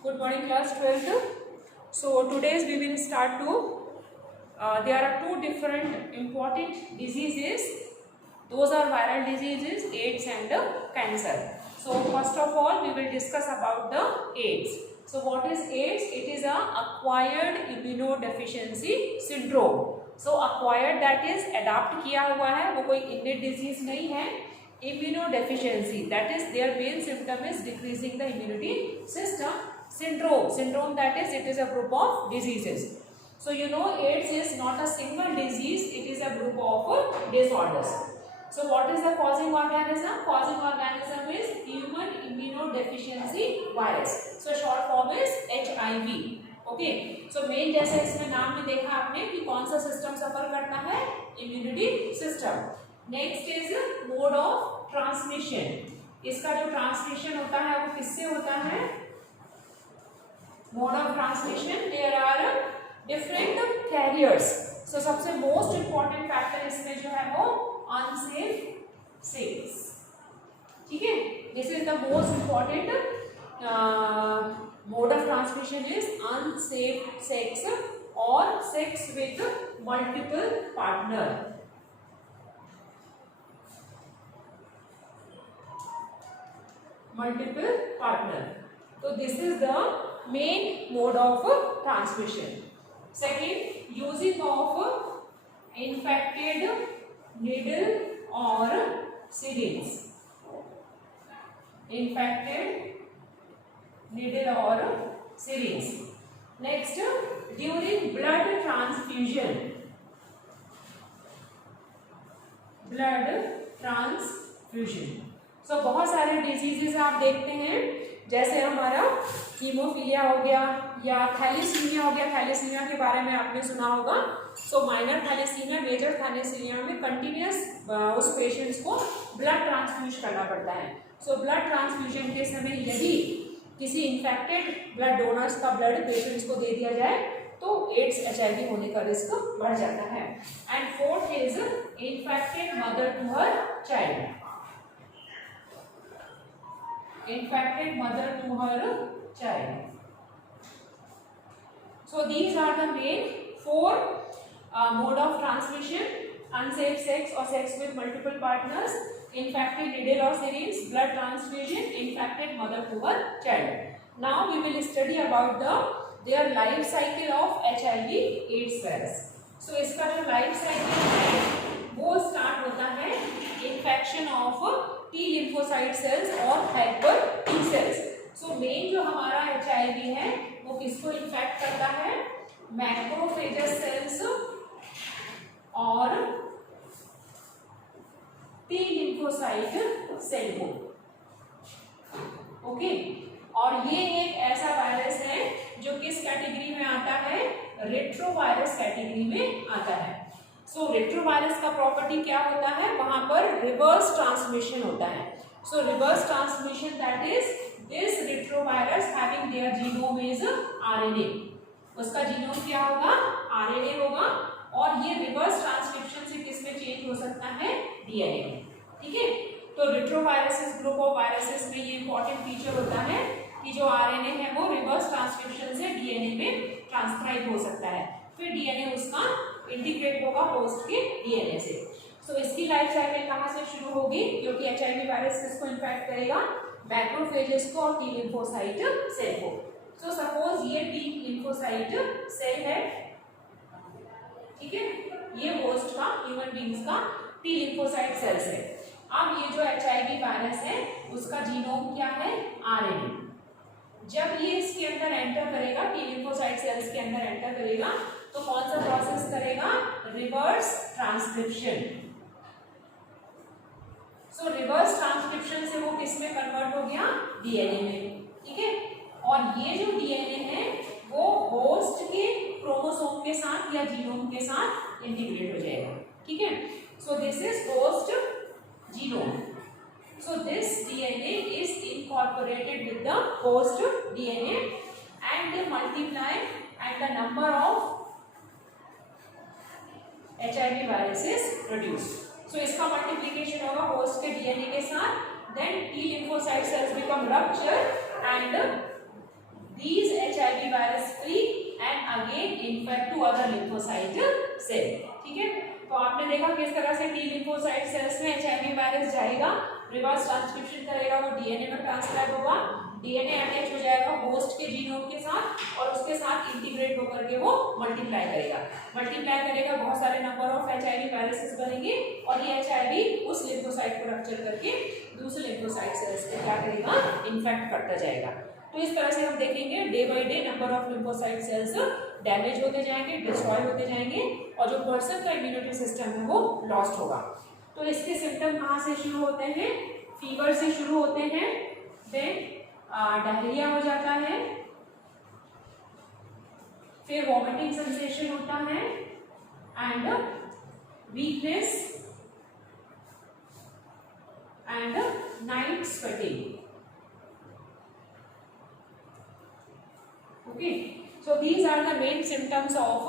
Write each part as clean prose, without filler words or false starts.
Good morning, class 12th. So today's we will start to. There are two different important diseases. Those are viral diseases, AIDS and cancer. So first of all, we will discuss about the AIDS. So what is AIDS? It is a acquired immunodeficiency syndrome. So acquired that is adopt किया हुआ है, वो कोई innate disease नहीं है. Immunodeficiency that is their main symptom is decreasing the immunity system. Syndrome that is it is a group of diseases. So you know AIDS is not a single disease, it is a group of disorders. So what is the causing organism? Causing organism is human immunodeficiency virus. So short form is HIV. Okay so main जैसे इसमें नाम में देखा आपने कि कौन सा system suffer करता है, immunity system. Next is mode of transmission. इसका जो ट्रांसमिशन होता है वो किससे होता है? Mode of transmission there are different carriers. So सबसे मोस्ट इंपॉर्टेंट फैक्टर इसमें जो है वो अनसेफ सेक्स. ठीक है, this is the most important mode of transmission is unsafe sex or sex with multiple partner. So this is the main mode of transmission. Second, using of infected needle or syringe. Infected needle or syringe. Next, during blood transfusion. So बहुत सारे diseases आप देखते हैं, जैसे हमारा haemophilia हो गया या थैलेसीमिया हो गया. थैलेसीमिया के बारे में आपने सुना होगा. So minor thalassaemia, major thalassaemia में कंटिन्यूस उस पेशेंट्स को ब्लड ट्रांसफ्यूज करना पड़ता है. सो ब्लड ट्रांसफ्यूजन के समय यदि किसी इन्फेक्टेड ब्लड डोनर्स का ब्लड पेशेंट्स को दे दिया जाए तो एड्स HIV होने का रिस्क बढ़ जाता है. And fourth is infected mother to her child. Infected mother to her child. So these are the main four mode of transmission: unsafe sex or sex with multiple partners, infected needle or syringe, blood transfusion, infected mother to her child. Now we will study about their life cycle of HIV AIDS virus. So इसका जो life cycle है वो start होता है infection of T lymphocyte cells और helper T cells. So main जो हमारा HIV है वो किसको infect करता है? Macrophagous cells और T lymphocyte सेल को. ओके, और ये एक ऐसा वायरस है जो किस कैटेगरी में आता है? रेट्रोवायरस कैटेगरी में आता है. सो रेट्रोवायरस का प्रॉपर्टी क्या होता है? वहां पर रिवर्स ट्रांसमिशन होता है. सो reverse transmission that is this retrovirus having their genome is RNA. उसका जीनोम क्या होगा? RNA होगा. और ये रिवर्स ट्रांसक्रिप्शन से किस में चेंज हो सकता है? DNA. ठीक है, तो रेट्रोवायरसेस ग्रुप ऑफ वायरसेस में ये इंपॉर्टेंट फीचर होता है कि जो RNA है वो रिवर्स ट्रांसक्रिप्शन से DNA में ट्रांसक्राइब हो सकता है. फिर DNA उसका इंटीग्रेट होगा होस्ट के DNA से. सो इसकी लाइफ साइकिल कहाँ से शुरू होगी? क्योंकि HIV वायरस किसको इन्फेक्ट करेगा? मैक्रोफेजेस को और T लिम्फोसाइट सेल को. सो सपोज ये T लिम्फोसाइट सेल है, ठीक है, ये होस्ट का ह्यूमन बींग्स का T लिम्फोसाइट सेल्स है. अब ये जो HIV वायरस है उसका जीनोम क्या है? RNA. जब ये इसके अंदर एंटर करेगा, T लिम्फोसाइट सेल्स के अंदर एंटर करेगा, तो कौन सा प्रोसेस करेगा? Reverse transcription. सो रिवर्स ट्रांसक्रिप्शन से वो किस में कन्वर्ट हो गया? DNA में. ठीक है, और ये जो DNA है वो होस्ट के क्रोमोसोम के साथ या जीनोम के साथ इंटीग्रेट हो जाएगा. ठीक है, सो this is host genome. So this DNA is incorporated with the host DNA and they multiply and the number of HIV viruses produced. So इसका multiplication होगा होस्ट के DNA के साथ. Then T lymphocyte cells become ruptured and the HIV virus free and again infect to other lymphocyte cell. ठीक है, तो आपने देखा किस तरह से टी लिम्फोसाइट सेल्स में HIV वायरस जाएगा, रिवर्स ट्रांसक्रिप्शन करेगा, वो डीएनए में ट्रांसक्राइब होगा, डीएनए अटैच हो जाएगा होस्ट के जीनोम के साथ और उसके साथ इंटीग्रेट होकर के वो मल्टीप्लाई करेगा, बहुत सारे नंबर ऑफ HIV वायरसेस बनेंगे और ये HIV उस लिम्फोसाइट को रप्चर करके दूसरे लिम्फोसाइट सेल्स को क्या करेगा, इन्फेक्ट करता जाएगा। तो इस तरह से हम देखेंगे day by day number of lymphocyte cells damage होते जाएंगे, डिस्ट्रॉय होते जाएंगे और जो पर्सन का इम्यूनिटी सिस्टम है वो लॉस्ट होगा। तो इसके सिम्टम कहाँ से शुरू होते हैं, फीवर से शुरू होते हैं, देन डायरिया हो जाता है, फिर वॉमिटिंग सेंसेशन होता है and weakness and night sweating. Okay, so these are the main symptoms of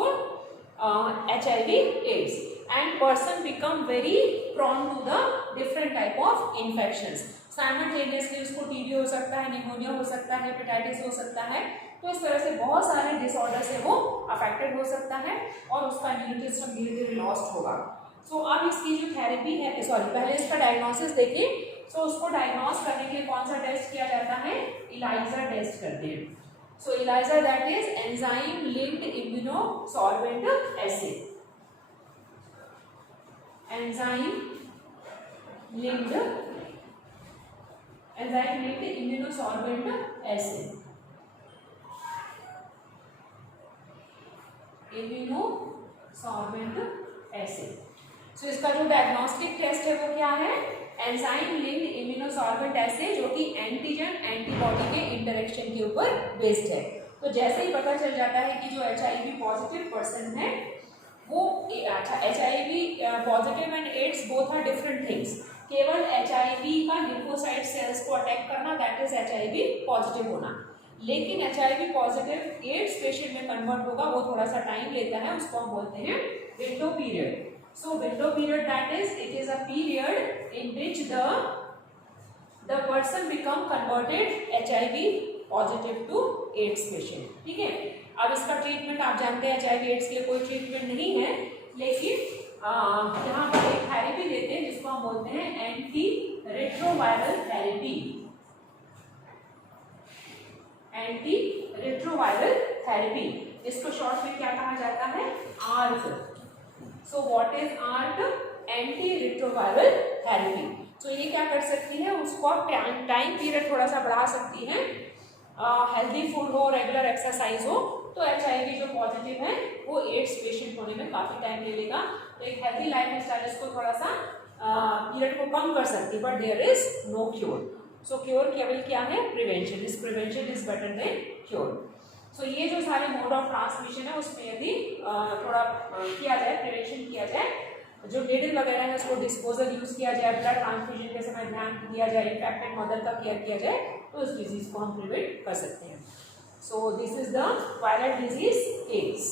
HIV/AIDS, and person become very prone to the different type of infections. Simultaneously उसको TB हो सकता है, निमोनिया हो सकता है, हेपेटाइटिस हो सकता है, तो इस तरह से बहुत सारे डिसऑर्डर से वो अफेक्टेड हो सकता है और उसका इम्यूनिटी सिस्टम धीरे धीरे लॉस्ट होगा। सो अब इसकी जो थेरेपी है, पहले इसका डायग्नोसिस देखें। सो उसको डायग्नोस करने के लिए कौन सा टेस्ट किया जाता है, इलाइजा टेस्ट करते हैं। So ELISA, that is enzyme linked immunosorbent assay. Enzyme linked immunosorbent assay. Immunosorbent assay. So इसका जो डायग्नोस्टिक टेस्ट है वो क्या है, एंजाइम लिंक्ड इम्यूनोसॉर्बेंट एसे, जो कि एंटीजन एंटीबॉडी के इंटरेक्शन के ऊपर बेस्ड है। तो जैसे ही पता चल जाता है कि जो HIV पॉजिटिव पर्सन है वो, अच्छा HIV positive and AIDS both are different things. केवल HIV का लिम्फोसाइट सेल्स को अटैक करना, दैट इज HIV पॉजिटिव होना, लेकिन HIV पॉजिटिव एड्स पेशेंट में कन्वर्ट होगा वो थोड़ा सा टाइम लेता है, उसको हम बोलते हैं window period. So window period, that is, it is a period in which the person become converted HIV positive to AIDS patient। ठीक है, अब इसका ट्रीटमेंट आप जानते हैं HIV AIDS के लिए कोई ट्रीटमेंट नहीं है, लेकिन यहाँ पर एक थेरेपी देते हैं जिसको हम बोलते हैं anti retroviral therapy. Anti retroviral therapy, इसको शॉर्ट में क्या कहा जाता है, ART। So what is ART? Anti-retroviral therapy. तो ये क्या कर सकती है, उसको टाइम पीरियड थोड़ा सा बढ़ा सकती है, हेल्दी फूड हो, रेगुलर एक्सरसाइज हो, तो HIV जो पॉजिटिव है वो एड्स पेशेंट होने में काफ़ी टाइम ले लेगा। तो एक हेल्दी लाइफ स्टाइल इसको थोड़ा सा पीरियड को कम कर सकती है, but there is no cure. So cure केवल क्या है, prevention. This prevention is better than cure. So ये जो सारे मोड ऑफ ट्रांसमिशन है उसमें यदि थोड़ा किया जाए, प्रिवेंशन किया जाए, जो नेडल वगैरह है उसको डिस्पोजल यूज किया जाए, ब्लड ट्रांसफ्यूजन के समय ध्यान दिया जाए, इन्फेक्टेड मदर का केयर किया जाए, तो इस डिजीज को हम प्रिवेंट कर सकते हैं। So this is the viral disease ads.